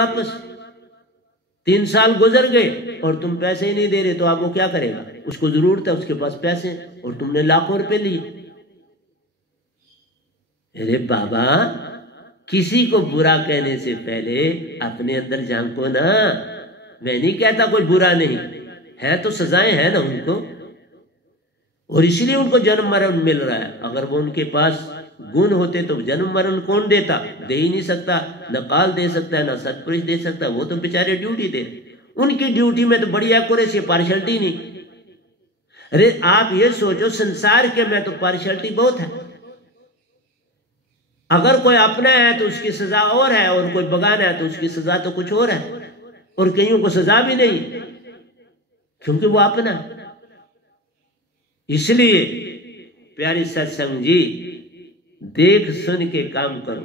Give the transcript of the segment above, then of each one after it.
वापस। 3 साल गुजर गए और तुम पैसे ही नहीं दे रहे, तो आप वो क्या करेगा? उसको जरूरत है, उसके पास पैसे, और तुमने लाखों रुपए लिए। अरे बाबा, किसी को बुरा कहने से पहले अपने अंदर झांको ना। मैं नहीं कहता कोई बुरा नहीं है, तो सजाएं हैं ना उनको, और इसलिए उनको जन्म मरण मिल रहा है। अगर वो उनके पास गुण होते तो जन्म मरण कौन देता? दे ही नहीं सकता। न काल दे सकता है, न सतपुरुष दे सकता है। वो तो बेचारे ड्यूटी दे, उनकी ड्यूटी में तो बड़ी एक्यूरेसी, पार्शलिटी नहीं। अरे आप ये सोचो, संसार के में तो पार्शलिटी बहुत है। अगर कोई अपना है तो उसकी सजा और है, और कोई बगाना है तो उसकी सजा तो कुछ और है, और कईयों को सजा भी नहीं, क्योंकि वो अपना। इसलिए प्यारी सत्संग जी, देख सुन के काम करो।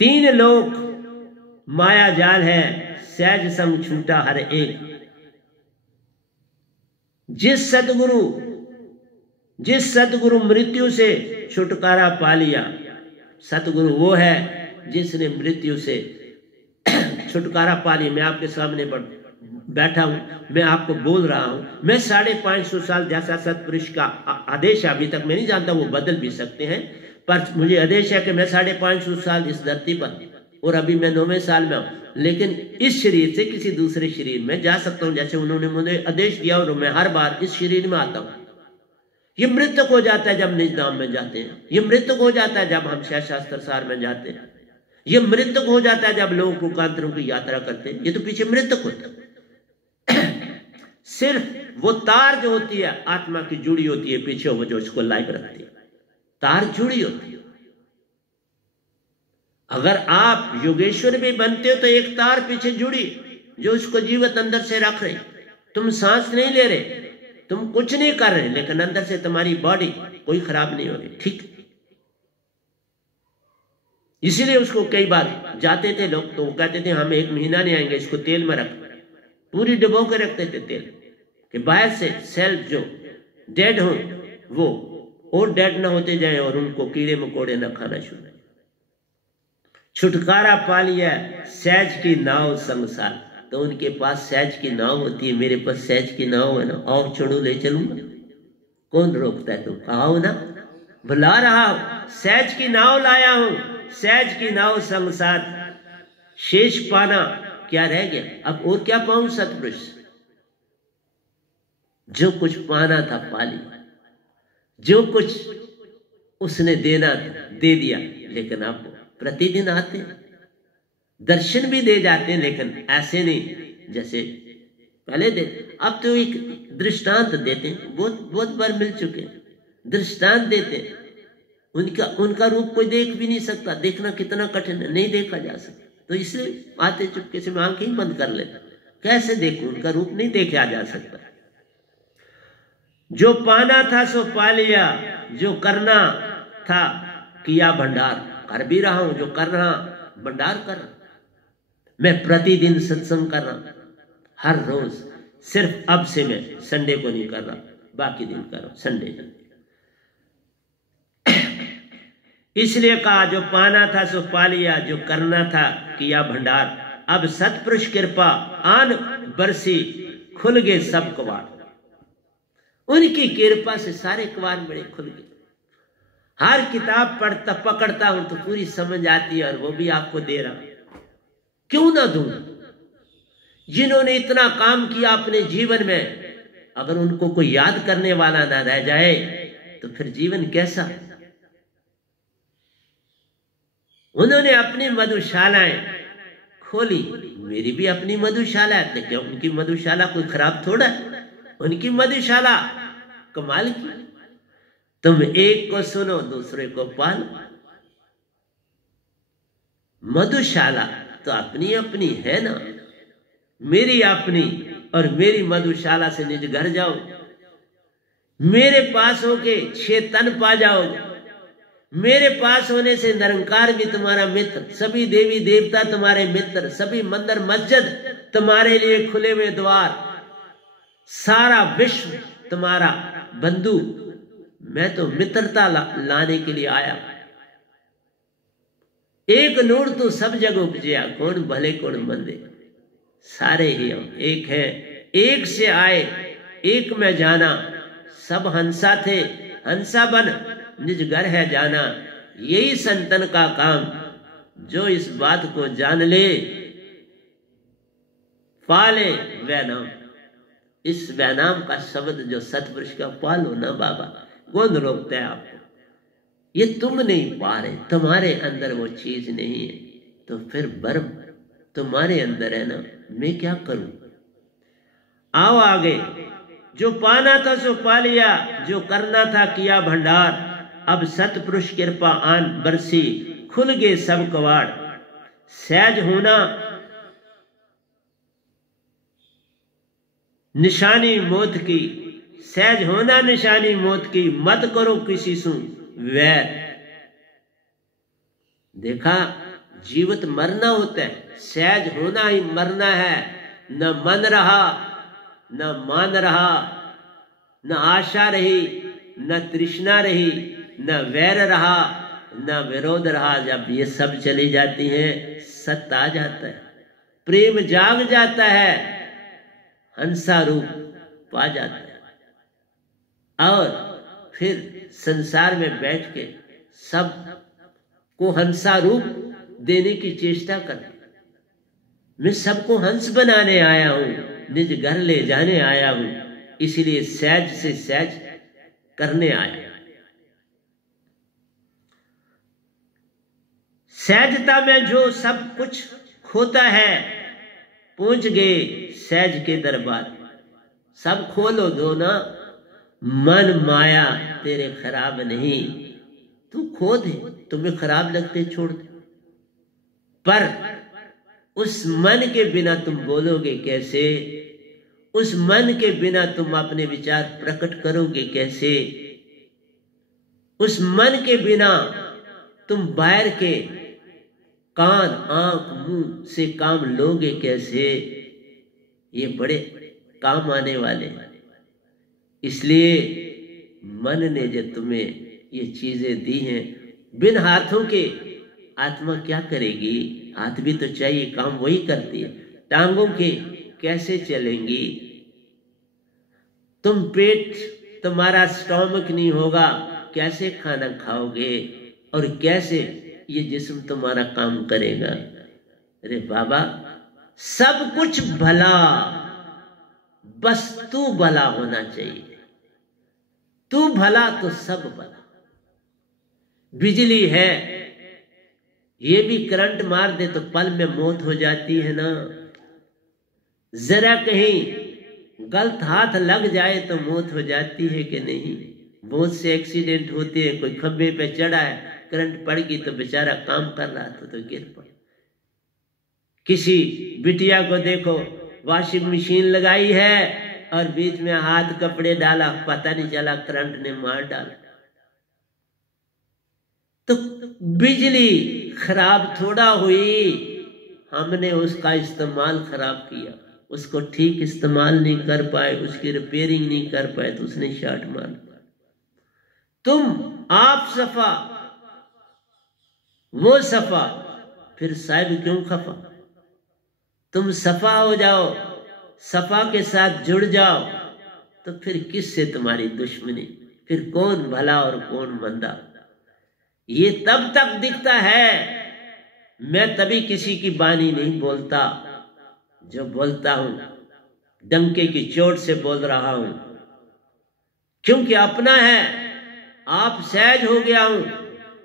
3 लोक माया जाल है, सहज संग छूटा हर एक। जिस सतगुरु मृत्यु से छुटकारा पा लिया, सतगुरु वो है जिसने मृत्यु से छुटकारा पा लिया। मैं आपके सामने बैठा हूं, मैं आपको बोल रहा हूं। मैं 550 साल जैसा सतपुरुष का आदेश अभी तक मैं नहीं जानता, वो बदल भी सकते हैं, पर मुझे आदेश है कि मैं 550 साल इस धरती पर, और अभी मैं 9वें साल में हूं, लेकिन इस शरीर से किसी दूसरे शरीर में जा सकता हूं, जैसे उन्होंने मुझे आदेश दिया, और मैं हर बार इस शरीर में आता हूं। ये मृतक हो जाता है जब निज धाम में जाते हैं, ये मृतक हो जाता है जब हम शास्त्र सार में जाते हैं, ये मृतक हो जाता है जब लोग कुकांतरों की यात्रा करते हैं। ये तो पीछे मृतक होता है। सिर्फ वो तार जो होती है आत्मा की जुड़ी होती है पीछे, वो जो इसको लाइव रखती है, तार जुड़ी होती है। अगर आप योगेश्वर भी बनते हो तो एक तार पीछे जुड़ी, जो उसको जीवित अंदर से रख रही। तुम सांस नहीं ले रहे, तुम कुछ नहीं कर रहे, लेकिन अंदर से तुम्हारी बॉडी कोई खराब नहीं हो रही, ठीक। इसीलिए उसको कई बार जाते थे लोग तो वो कहते थे हम 1 महीना नहीं आएंगे, इसको तेल में रख, पूरी डुबो के रखते थे तेल, कि बाहर से सेल जो डेड हो वो और डेड ना होते जाए, और उनको कीड़े मकोड़े ना खाना शुरू। छुटकारा पा लिया सहज की नाव संसार, तो उनके पास सहज की नाव होती है, मेरे पास सहज की नाव है ना, और चढ़ो ले चलूंगा, कौन रोकता है? तुम आओ ना, बुला रहा हूं, सहज की नाव लाया हूं, सहज की नाव संसार। शेष पाना क्या रह गया? अब और क्या पाऊं? सतपुरुष जो कुछ पाना था पा लिया, जो कुछ उसने देना था दे दिया। लेकिन आप प्रतिदिन आते हैं, दर्शन भी दे जाते हैं, लेकिन ऐसे नहीं जैसे पहले दे। अब तो एक दृष्टांत देते हैं, बहुत बार मिल चुके हैं, दृष्टांत देते हैं। उनका रूप कोई देख भी नहीं सकता, देखना कितना कठिन है, नहीं देखा जा सकता, तो इसलिए आते चुपके से मैं आंखें ही बंद कर लेता। कैसे देखूं? उनका रूप नहीं देखा जा सकता। जो पाना था सो पा लिया, जो करना था किया भंडार। कर भी रहा हूं, जो कर रहा भंडार कर रहा। मैं प्रतिदिन सत्संग कर रहा, हर रोज। सिर्फ अब से मैं संडे को नहीं कर रहा, बाकी दिन कर रहा हूं, संडे नहीं। इसलिए कहा जो पाना था सो पा लिया, जो करना था किया भंडार। अब सतपुरुष कृपा आन बरसी, खुल गए सब कवाड़। उनकी कृपा से सारे कवाड़ मेरे खुल गए। हर किताब पकड़ता हूं तो पूरी समझ आती है, और वो भी आपको दे रहा हूं। क्यों ना दूं? जिन्होंने इतना काम किया अपने जीवन में, अगर उनको कोई याद करने वाला ना रह जाए तो फिर जीवन कैसा? उन्होंने अपनी मधुशालाएं खोली, मेरी भी अपनी मधुशाला है, लेकिन उनकी मधुशाला कोई खराब थोड़ा है, उनकी मधुशाला कमाल की। तुम एक को सुनो, दूसरे को पालो। मधुशाला तो अपनी अपनी है ना, मेरी अपनी, और मेरी मधुशाला से निज घर जाओ। मेरे पास होके 6 तन पा जाओगे। मेरे पास होने से निरंकार भी तुम्हारा मित्र, सभी देवी देवता तुम्हारे मित्र, सभी मंदिर मस्जिद तुम्हारे लिए खुले हुए द्वार, सारा विश्व तुम्हारा बंधु। मैं तो मित्रता लाने के लिए आया। एक नूर तो सब जग उपजया, कौन भले कौन मंदे, सारे ही हम एक है, एक से आए एक में जाना, सब हंसा थे हंसा बन निज घर है जाना। यही संतन का काम, जो इस बात को जान ले पाले वैनाम। इस वैनाम का शब्द जो सतपुरुष का पालो ना बाबा, कौन रोकता है आपको? ये तुम नहीं पा रहे, तुम्हारे अंदर वो चीज नहीं है, तो फिर बर्म तुम्हारे अंदर है ना, मैं क्या करूं? आओ आगे। जो पाना था सो पा लिया, जो करना था किया भंडार। अब सतपुरुष कृपा आन बरसी, खुल गए सब कवाड़। सहज होना निशानी मौत की, सहज होना निशानी मौत की, मत करो किसी सु वैर। देखा, जीवित मरना होता है, सहज होना ही मरना है। न मन रहा, न मान रहा, न आशा रही, न तृष्णा रही, न वैर रहा, न विरोध रहा। जब ये सब चली जाती हैं, सत्य आ जाता है, प्रेम जाग जाता है, हंसा रूप पा जाता है। और फिर संसार में बैठ के सब को हंसा रूप देने की चेष्टा कर। मैं सबको हंस बनाने आया हूं, निज घर ले जाने आया हूं, इसलिए सहज से सहज करने आया। सहजता में जो सब कुछ खोता है, पहुंच गए सहज के दरबार। सब खोलो दो ना, मन माया तेरे खराब नहीं, तू खो दे, तुम्हें खराब लगते छोड़ दे। पर उस मन के बिना तुम बोलोगे कैसे? उस मन के बिना तुम अपने विचार प्रकट करोगे कैसे? उस मन के बिना तुम बाहर के कान आंख मुंह से काम लोगे कैसे? ये बड़े काम आने वाले हैं। इसलिए मन ने जो तुम्हें ये चीजें दी हैं, बिन हाथों के आत्मा क्या करेगी? हाथ भी तो चाहिए, काम वही करती है। टांगों के कैसे चलेंगी? तुम पेट, तुम्हारा स्टोमक नहीं होगा, कैसे खाना खाओगे? और कैसे ये जिस्म तुम्हारा काम करेगा? अरे बाबा, सब कुछ भला, बस तू भला होना चाहिए। तू भला तो सब भला। बिजली है, ये भी करंट मार दे तो पल में मौत हो जाती है ना। जरा कहीं गलत हाथ लग जाए तो मौत हो जाती है कि नहीं? बहुत से एक्सीडेंट होते हैं। कोई खंभे पे चढ़ा है, करंट पड़ गई तो बेचारा काम कर रहा था तो गिर पड़ा। किसी बिटिया को देखो, वॉशिंग मशीन लगाई है और बीच में हाथ कपड़े डाला, पता नहीं चला करंट ने मार डाला। तो बिजली खराब थोड़ा हुई, हमने उसका इस्तेमाल खराब किया, उसको ठीक इस्तेमाल नहीं कर पाए, उसकी रिपेयरिंग नहीं कर पाए तो उसने शॉर्ट मार दिया। तुम आप सफा वो सफा, फिर साहिब क्यों खफा? तुम सफा हो जाओ, सफा के साथ जुड़ जाओ, तो फिर किससे तुम्हारी दुश्मनी? फिर कौन भला और कौन मंदा? ये तब तक दिखता है। मैं तभी किसी की बानी नहीं बोलता, जो बोलता हूं डंके की चोट से बोल रहा हूं, क्योंकि अपना है। आप सहज हो गया हूं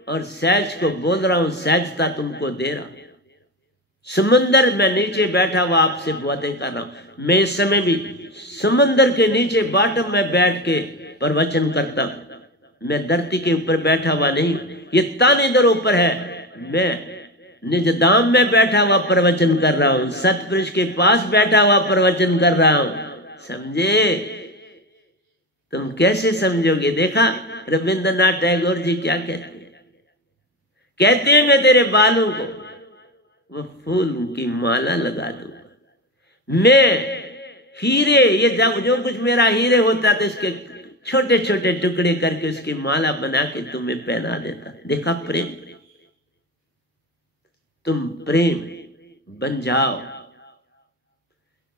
और सहज को बोल रहा हूं, सहजता तुमको दे रहा हूं। समंदर में नीचे बैठा हुआ आपसे बातें कर रहा हूं। मैं इस समय भी समंदर के नीचे बॉटम में बैठ के प्रवचन करता हूं। मैं धरती के ऊपर बैठा हुआ नहीं, ये तन इधर ऊपर है। मैं निज धाम में बैठा हुआ प्रवचन कर रहा हूं, सतपुरुष के पास बैठा हुआ प्रवचन कर रहा हूं। समझे? तुम कैसे समझोगे? देखा रविंद्रनाथ टैगोर जी क्या कहते हैं? कहते हैं मैं तेरे बालों को वो फूल की माला लगा दूंगा। मैं हीरे, ये जो कुछ मेरा हीरे होता तो इसके छोटे छोटे टुकड़े करके उसकी माला बना के तुम्हें पहना देता। देखा प्रेम? तुम प्रेम बन जाओ,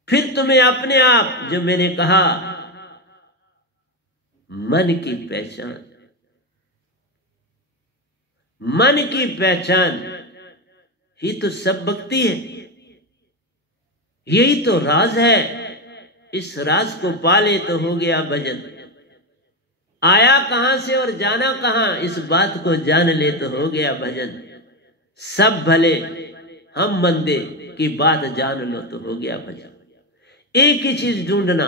फिर तुम्हें अपने आप, जो मैंने कहा, मन की पहचान, मन की पहचान ही तो सब भक्ति है, यही तो राज है। इस राज को पाले तो हो गया भजन। आया कहां से और जाना कहां, इस बात को जान ले तो हो गया भजन। सब भले हम मंदे की बात जान लो तो हो गया भजन। एक ही चीज ढूंढना,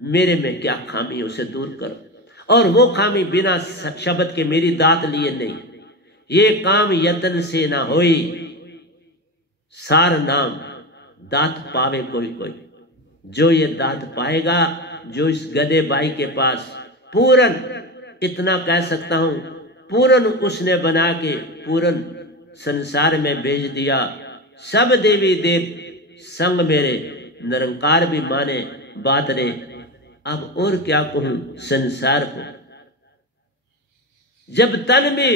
मेरे में क्या खामी है उसे दूर करो, और वो खामी बिना शब्द के मेरी दात लिए नहीं। ये काम यतन से ना होई, सार नाम दात पावे कोई कोई। जो ये दात पाएगा, जो इस गधे भाई के पास पूरन, इतना कह सकता हूं, पूरन उसने बना के पूरन संसार में भेज दिया। सब देवी देव संग मेरे, निरंकार भी माने बात रे। अब और क्या कहूं संसार को, जब तन भी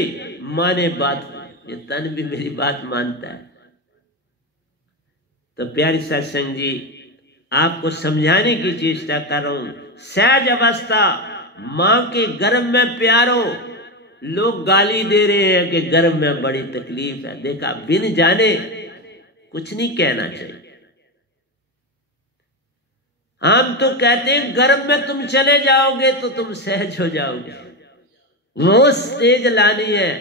माने बात को, ये तन भी मेरी बात मानता है। तो प्यारी सत्संग जी, आपको समझाने की चेष्टा कर रहा हूं। सहज अवस्था मां के गर्भ में प्यारो, लोग गाली दे रहे हैं कि गर्भ में बड़ी तकलीफ है। देखा, बिन जाने कुछ नहीं कहना चाहिए। हम तो कहते हैं गर्भ में तुम चले जाओगे तो तुम सहज हो जाओगे। वो स्टेज लानी है,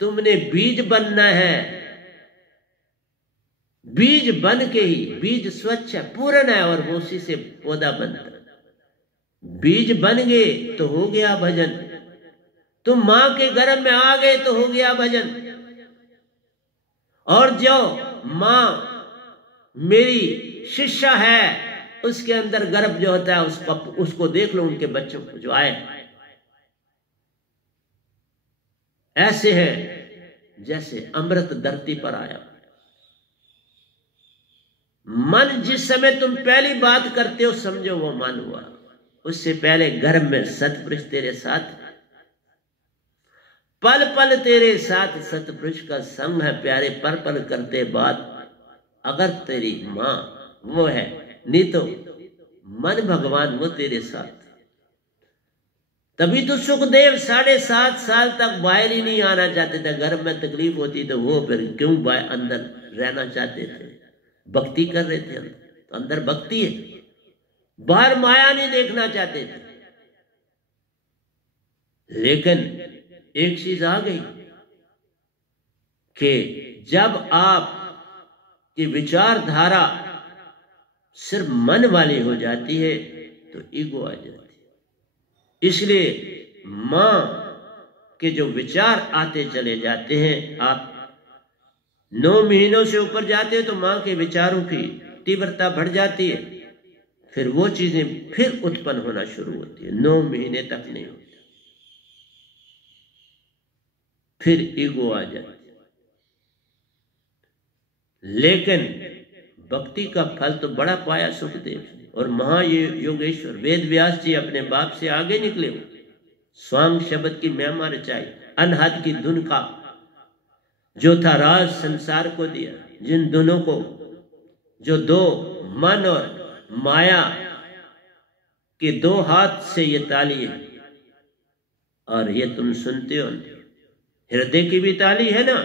तुमने बीज बनना है। बीज बन के ही, बीज स्वच्छ है, पूर्ण है, और वो उसी से पौधा बनता है। बीज बन गए तो हो गया भजन। तुम मां के गर्भ में आ गए तो हो गया भजन। और जो मां मेरी शिष्या है, उसके अंदर गर्भ जो होता है, उसको देख लो, उनके बच्चों को जो आए ऐसे है जैसे अमृत धरती पर आया। मन जिस समय तुम पहली बात करते हो, समझो वो मन हुआ। उससे पहले गर्भ में सतपुरुष तेरे साथ, पल पल तेरे साथ सतपुरुष का संग है प्यारे, पल पल करते बात। अगर तेरी मां वो है, नहीं तो मन भगवान वो तेरे साथ। तभी तो सुखदेव 7.5 साल तक बाहर ही नहीं आना चाहते थे। गर्भ में तकलीफ होती तो वो फिर क्यों अंदर रहना चाहते थे? भक्ति कर रहे थे, तो अंदर भक्ति है, बाहर माया नहीं देखना चाहते थे। लेकिन एक चीज आ गई कि जब आप की विचारधारा सिर्फ मन वाली हो जाती है तो ईगो आ जाती है। इसलिए मां के जो विचार आते चले जाते हैं, आप 9 महीनों से ऊपर जाते हो तो मां के विचारों की तीव्रता बढ़ जाती है। फिर वो चीजें फिर उत्पन्न होना शुरू होती है। 9 महीने तक नहीं होती, फिर ईगो आ जाती है। लेकिन भक्ति का फल तो बड़ा पाया सुखदेव ने, और महायोगेश्वर वेद व्यास जी अपने बाप से आगे निकले। स्वांग शब्द की महिमा रचाई, अनहद की धुन का जो था राज संसार को दिया। जिन दोनों को, जो 2 मन और माया के 2 हाथ से ये ताली है, और ये तुम सुनते हो, हृदय की भी ताली है ना।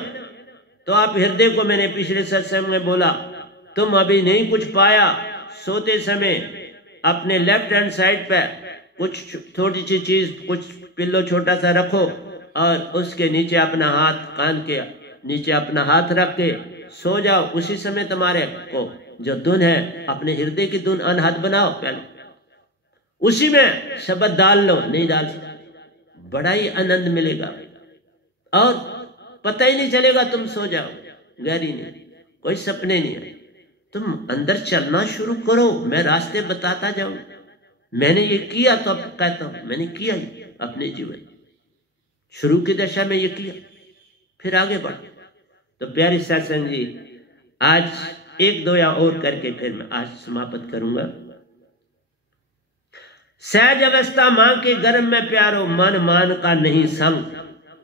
तो आप हृदय को, मैंने पिछले सत्संग में बोला, तुम अभी नहीं कुछ पाया, सोते समय अपने लेफ्ट हैंड साइड पे कुछ थोड़ी सी चीज, कुछ पिल्लो छोटा सा रखो, और उसके नीचे अपना हाथ, कान के नीचे अपना हाथ रख के सो जाओ। उसी समय तुम्हारे को जो धुन है, अपने हृदय की धुन अनहद बनाओ, पहले उसी में शब्द डाल लो। नहीं डाल, बड़ा ही आनंद मिलेगा, और पता ही नहीं चलेगा, तुम सो जाओ। गहरी नहीं, कोई सपने नहीं है। तुम अंदर चलना शुरू करो, मैं रास्ते बताता जाऊं। मैंने ये किया, तो अब कहता हूं मैंने किया ही अपने जीवन, शुरू की दशा में ये किया, फिर आगे बढ़। तो प्यारी सत्संग जी, आज 1-2 या और करके फिर मैं आज समाप्त करूंगा। सहज अवस्था मां के गर्भ में प्यारो, मन मान का नहीं संग।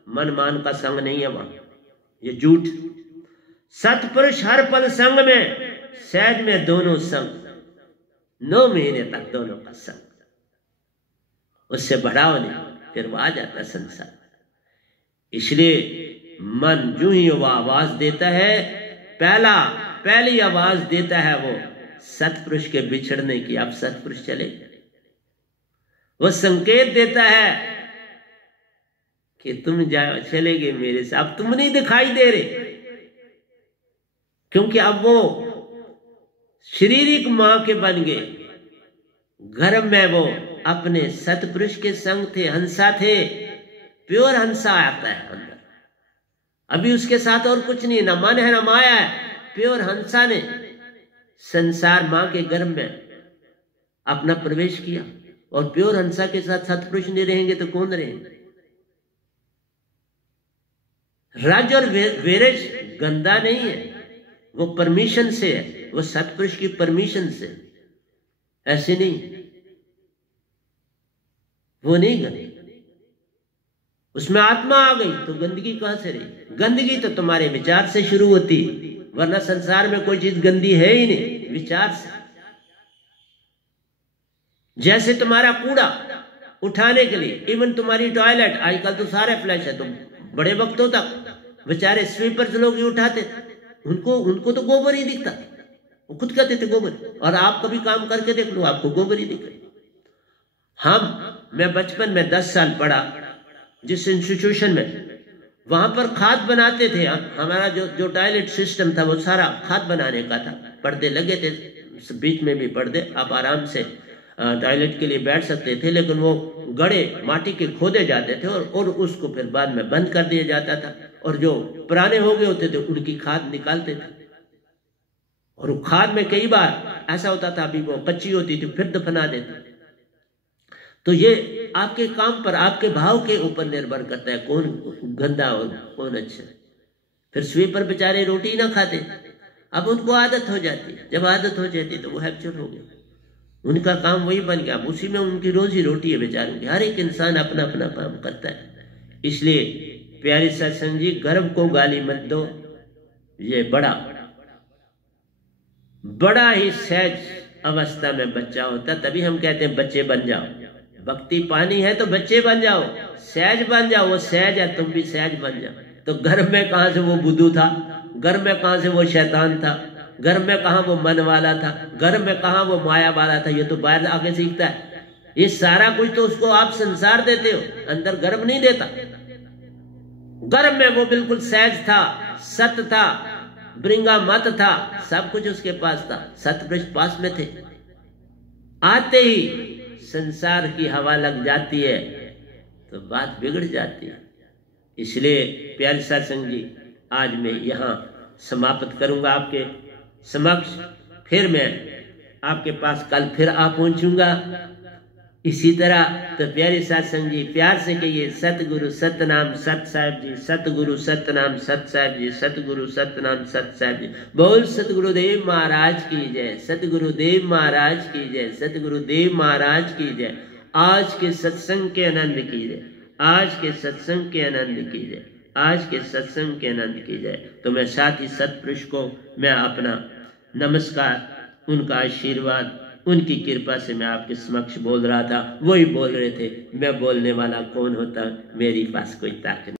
मन मान का संग नहीं है वहां, ये झूठ। सतपुरुष हर पल संग में, सहज में दोनों संग, 9 महीने तक दोनों का संग, उससे बढ़ाओ नहीं, फिर वो आ जाता संसार। इसलिए मन जो ही वो आवाज देता है, पहली आवाज देता है वो सतपुरुष के बिछड़ने की, अब सतपुरुष चले। वो संकेत देता है कि तुम जाओ, चले गए मेरे से, अब तुम नहीं दिखाई दे रहे, क्योंकि अब वो शारीरिक मां के बन गए। गर्भ में वो अपने सतपुरुष के संग थे, हंसा थे, प्योर हंसा आता है अंदर, अभी उसके साथ और कुछ नहीं, ना मन है ना माया है, प्योर हंसा ने संसार मां के गर्भ में अपना प्रवेश किया। और प्योर हंसा के साथ सतपुरुष नहीं रहेंगे तो कौन रहेंगे? रज और वेरज गंदा नहीं है, वो परमिशन से है, वो सतपुरुष की परमिशन से, ऐसे नहीं, वो नहीं गंदी। उसमें आत्मा आ गई तो गंदगी कहां से रही? गंदगी तो तुम्हारे विचार से शुरू होती, वरना संसार में कोई चीज गंदी है ही नहीं, विचार से। जैसे तुम्हारा कूड़ा उठाने के लिए, इवन तुम्हारी टॉयलेट, आजकल तो सारे फ्लैश है, तो बड़े वक्तों तक बेचारे स्वीपर्स लोग ही उठाते, उनको तो गोबर ही दिखता, वो खुद कहते थे गोबर। और आप कभी काम करके देख लो, आपको गोबर ही दिखे। मैं बचपन में 10 साल पढ़ा जिस इंस्टीट्यूशन में, वहां पर खाद बनाते थे हम। हमारा जो टॉयलेट सिस्टम था वो सारा खाद बनाने का था, पर्दे लगे थे बीच में भी पर्दे, आप आराम से टॉयलेट के लिए बैठ सकते थे, लेकिन वो गड़े माटी के खोदे जाते थे और उसको फिर बाद में बंद कर दिया जाता था, और जो पुराने हो गए होते थे उनकी खाद निकालते थे। और वो खाद में कई बार ऐसा होता था, अभी वो कच्ची होती थी, फिर दफना देते। तो ये आपके काम पर, आपके भाव के ऊपर निर्भर करता है कौन गंदा और कौन अच्छा। फिर स्वीपर बेचारे रोटी ना खाते, अब उनको आदत हो जाती है, जब आदत हो जाती तो वो हैबिचुअल हो गया, उनका काम वही बन गया, अब उसी में उनकी रोजी रोटी है बेचारों की। हर एक इंसान अपना अपना काम करता है। इसलिए प्यारे सत्संग जी, गर्भ को गाली मत दो, ये बड़ा ही सहज अवस्था में बच्चा होता, तभी हम कहते हैं बच्चे बन जाओ। भक्ति पानी है तो बच्चे बन जाओ, सहज बन जाओ, वो सहज है, तुम भी सहज बन जाओ। तो गर्भ में कहां से वो बुद्धू था, गर्भ में कहां से वो शैतान था, गर्भ में कहां वो मन वाला था, गर्भ में कहां वो माया वाला था, ये तो बाहर आके सीखता है। ये सारा कुछ तो उसको आप संसार देते हो, अंदर गर्भ नहीं देता। गर्भ में वो बिल्कुल सहज था, सत था, ब्रिंगा मत था, सब कुछ उसके पास था, सतपुरुष पास में थे। आते ही संसार की हवा लग जाती है तो बात बिगड़ जाती है। इसलिए प्यारे सत्संग जी, आज मैं यहाँ समाप्त करूंगा आपके समक्ष, फिर मैं आपके पास कल फिर आ पहुंचूंगा इसी तरह। तो प्यारे सत्संग जी, प्यार से कहिए सतगुरु सतनाम सत साहिब जी, सतगुरु सतनाम सत साहिब जी, सतगुरु सतनाम सत साहिब जी। बोल सतगुरुदेव महाराज की जय, सतगुरुदेव महाराज की जय, सतगुरुदेव महाराज की जय। आज के सत्संग के आनंद की जय, आज के सत्संग के आनंद की जय, आज के सत्संग के आनंद की जय। तो मैं साथ ही सतपुरुष को मैं अपना नमस्कार, उनका आशीर्वाद, उनकी कृपा से मैं आपके समक्ष बोल रहा था, वही बोल रहे थे। मैं बोलने वाला कौन होता, मेरी पास कोई ताकत